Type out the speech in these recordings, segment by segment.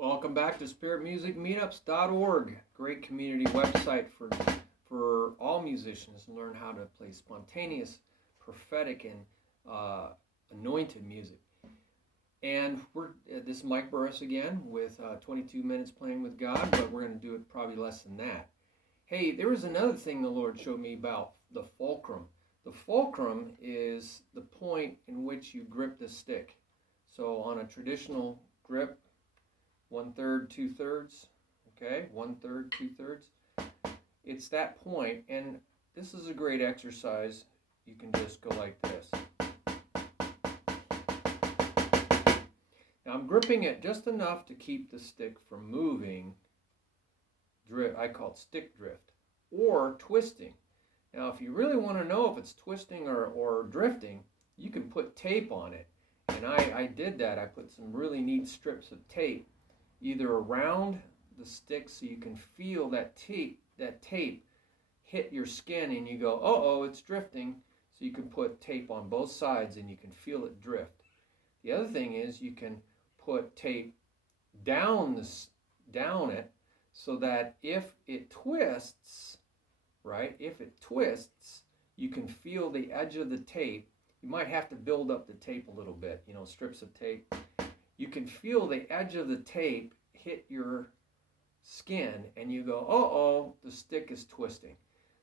Welcome back to spiritmusicmeetups.org. Great community website for all musicians to learn how to play spontaneous, prophetic, and anointed music. And this is Mike Burris again with 22 minutes playing with God, but we're going to do it probably less than that. Hey, there was another thing the Lord showed me about the fulcrum. The fulcrum is the point in which you grip the stick. So on a traditional grip, 1/3, 2/3, okay, 1/3, 2/3. It's that point, and this is a great exercise. You can just go like this. Now I'm gripping it just enough to keep the stick from moving. I call it stick drift or twisting. Now if you really want to know if it's twisting or drifting, you can put tape on it. And I did that. I put some really neat strips of tape either around the stick so you can feel that tape hit your skin and you go, uh-oh, it's drifting. So you can put tape on both sides and you can feel it drift. The other thing is you can put tape down it so that if it twists, right, you can feel the edge of the tape. You might have to build up the tape a little bit, strips of tape. You can feel the edge of the tape hit your skin and you go, uh-oh, the stick is twisting.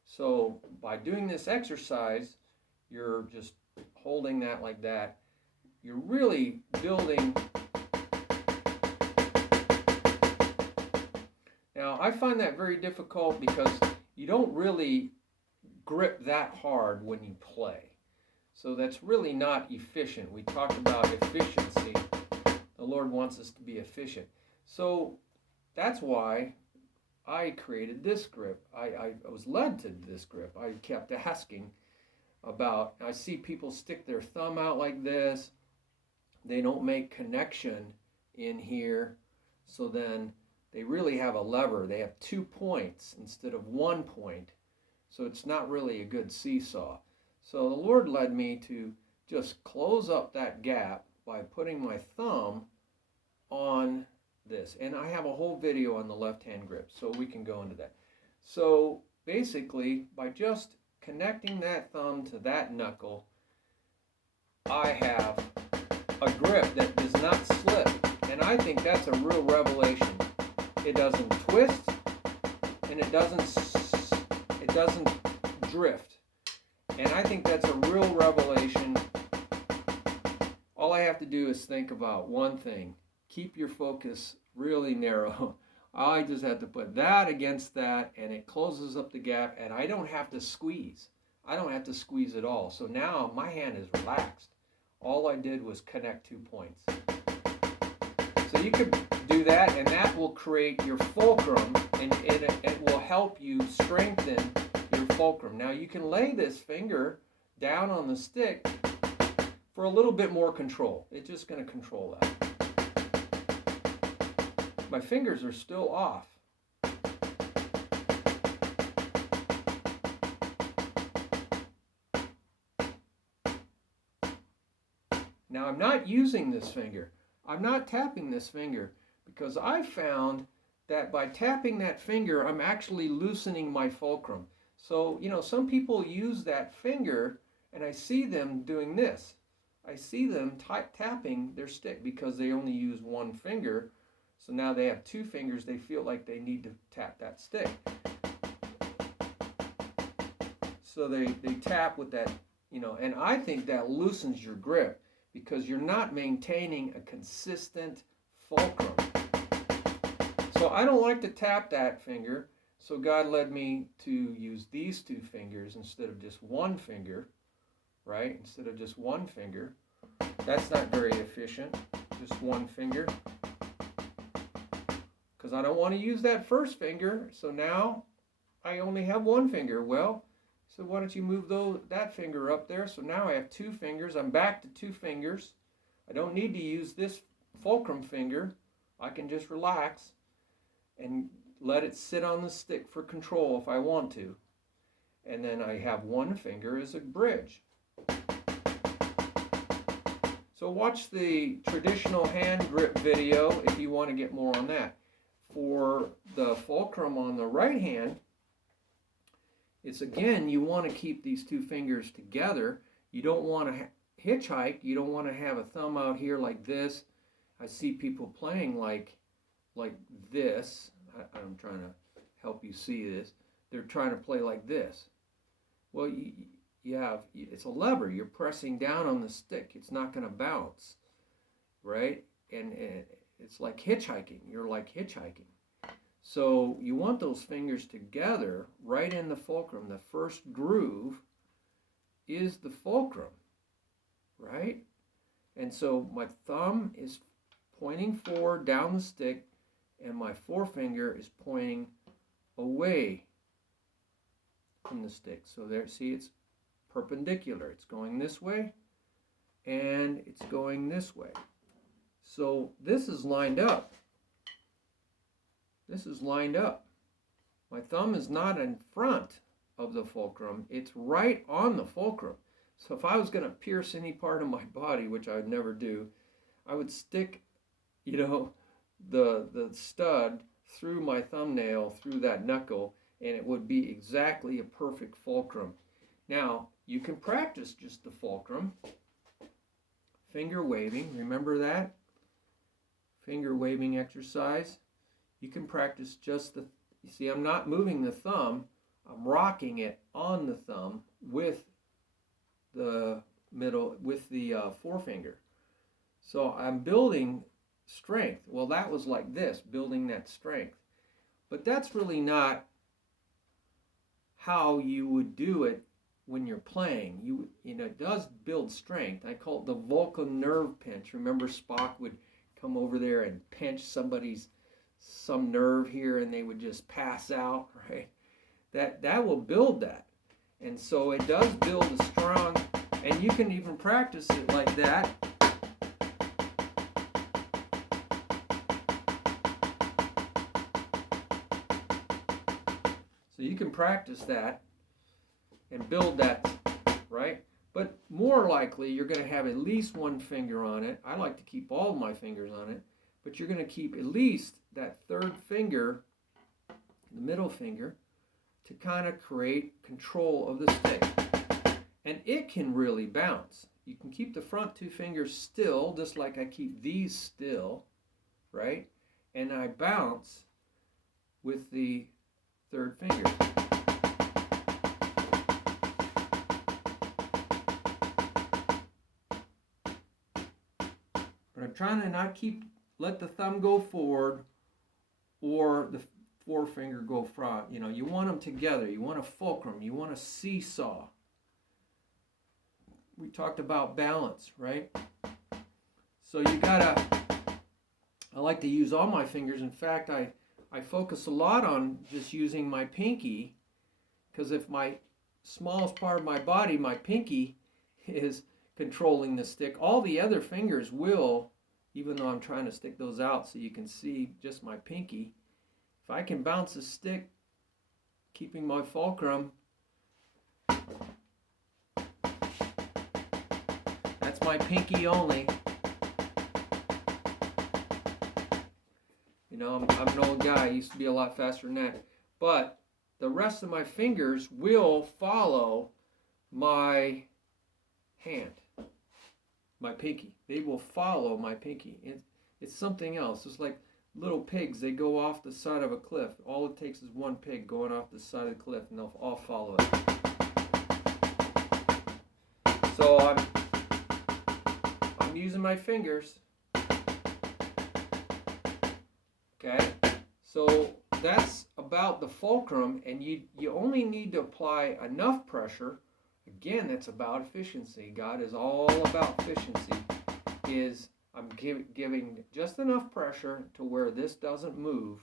So by doing this exercise, you're just holding that like that. You're really building. Now, I find that very difficult because you don't really grip that hard when you play. So that's really not efficient. We talked about efficiency. The Lord wants us to be efficient. So that's why I created this grip. I was led to this grip. I kept asking about, I see people stick their thumb out like this. They don't make connection in here. So then they really have a lever. They have 2 points instead of 1 point. So it's not really a good seesaw. So the Lord led me to just close up that gap by putting my thumb on this. And I have a whole video on the left-hand grip, so we can go into that. So basically, by just connecting that thumb to that knuckle, I have a grip that does not slip. And I think that's a real revelation. It doesn't twist, and it doesn't drift. And I think that's a real revelation. All I have to do is think about one thing. Keep your focus really narrow. I just have to put that against that, and it closes up the gap, and I don't have to squeeze. I don't have to squeeze at all. So now my hand is relaxed. All I did was connect 2 points. So you could do that, and that will create your fulcrum, and it will help you strengthen your fulcrum. Now you can lay this finger down on the stick for a little bit more control. It's just going to control that. My fingers are still off. Now I'm not using this finger. I'm not tapping this finger because I found that by tapping that finger, I'm actually loosening my fulcrum. So, some people use that finger, and I see them doing this. I see them tapping their stick because they only use one finger. So now they have 2 fingers. They feel like they need to tap that stick. So they tap with that, and I think that loosens your grip because you're not maintaining a consistent fulcrum. So I don't like to tap that finger. So God led me to use these 2 fingers instead of just one finger, right? Instead of just one finger. That's not very efficient, just one finger. Because I don't want to use that first finger, so now I only have one finger. Well, so why don't you move that finger up there? So now I have 2 fingers. I'm back to 2 fingers. I don't need to use this fulcrum finger. I can just relax and let it sit on the stick for control if I want to. And then I have one finger as a bridge. So watch the traditional hand grip video if you want to get more on that. For the fulcrum on the right hand, it's again, you want to keep these two fingers together. You don't want to hitchhike. You don't want to have a thumb out here like this. I see people playing like this. I'm trying to help you see this. They're trying to play like this. Well, it's a lever. You're pressing down on the stick. It's not going to bounce, right? And it's like hitchhiking. You're like hitchhiking. So you want those fingers together right in the fulcrum. The first groove is the fulcrum, right? And so my thumb is pointing forward down the stick, and my forefinger is pointing away from the stick. So there, see, it's perpendicular. It's going this way, and it's going this way. So this is lined up. This is lined up. My thumb is not in front of the fulcrum. It's right on the fulcrum. So if I was going to pierce any part of my body, which I would never do, I would stick, the stud through my thumbnail, through that knuckle, and it would be exactly a perfect fulcrum. Now, you can practice just the fulcrum. Finger waving, remember that? Finger waving exercise. You can practice just you see, I'm not moving the thumb, I'm rocking it on the thumb with the forefinger. So I'm building strength. Well, that was like this, building that strength. But that's really not how you would do it when you're playing. It does build strength. I call it the Vulcan nerve pinch. Remember, Spock would come over there and pinch some nerve here, and they would just pass out, right? That will build that. And so it does build a strong, and you can even practice it like that. So you can practice that and build that, right? But more likely, you're going to have at least one finger on it. I like to keep all of my fingers on it, but you're going to keep at least that third finger, the middle finger, to kind of create control of the stick. And it can really bounce. You can keep the front two fingers still, just like I keep these still, right? And I bounce with the third finger. But I'm trying to not let the thumb go forward or the forefinger go front. You want them together. You want a fulcrum. You want a seesaw. We talked about balance, right? So I like to use all my fingers. In fact, I focus a lot on just using my pinky, because if my smallest part of my body, my pinky, is controlling the stick, all the other fingers will, even though I'm trying to stick those out so you can see just my pinky. If I can bounce a stick, keeping my fulcrum, that's my pinky only. I'm an old guy. I used to be a lot faster than that. But the rest of my fingers will follow my hand, my pinky. They will follow my pinky. It's something else. It's like little pigs. They go off the side of a cliff. All it takes is one pig going off the side of the cliff, and they'll all follow it. So I'm using my fingers. Okay, so that's about the fulcrum, and you only need to apply enough pressure. Again, that's about efficiency. God is all about efficiency. I'm giving just enough pressure to where this doesn't move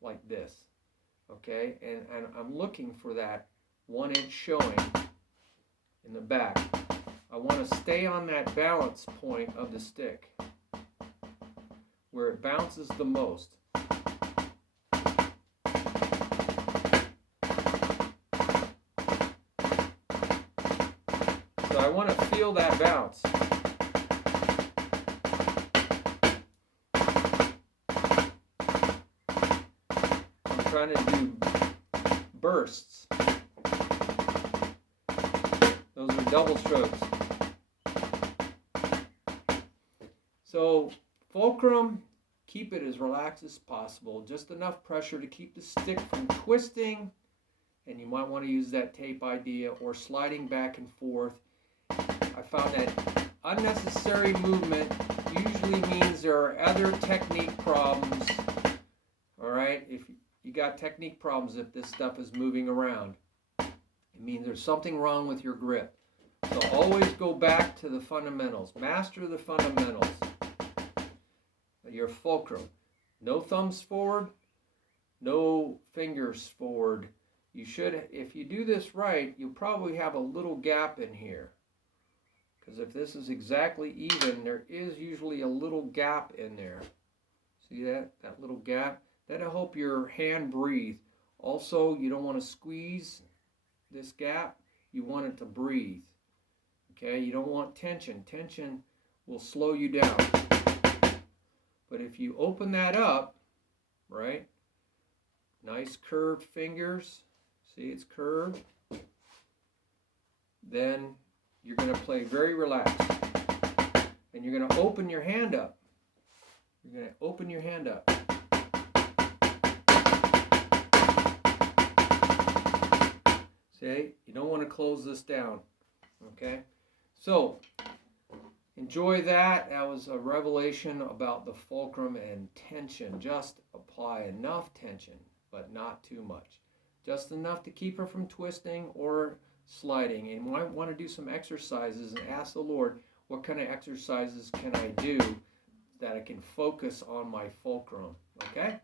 like this. Okay, and I'm looking for that 1 inch showing in the back. I want to stay on that balance point of the stick, where it bounces the most. So I want to feel that bounce. trying to do bursts. Those are double strokes. So fulcrum, keep it as relaxed as possible. Just enough pressure to keep the stick from twisting. And you might want to use that tape idea or sliding back and forth. I found that unnecessary movement usually means there are other technique problems. All right, if you got technique problems, if this stuff is moving around, it means there's something wrong with your grip. So always go back to the fundamentals. Master the fundamentals. Your fulcrum. No thumbs forward, no fingers forward. You should, if you do this right, you'll probably have a little gap in here. Because if this is exactly even, there is usually a little gap in there. See that? That little gap? That'll help your hand breathe. Also, you don't want to squeeze this gap. You want it to breathe. Okay? You don't want tension. Tension will slow you down. But if you open that up, right? Nice curved fingers. See, it's curved. Then you're going to play very relaxed. And you're going to open your hand up. You're going to open your hand up. See, you don't want to close this down. Okay? So, enjoy that. That was a revelation about the fulcrum and tension. Just apply enough tension, but not too much. Just enough to keep her from twisting or sliding. And you might want to do some exercises and ask the Lord, what kind of exercises can I do that I can focus on my fulcrum? Okay?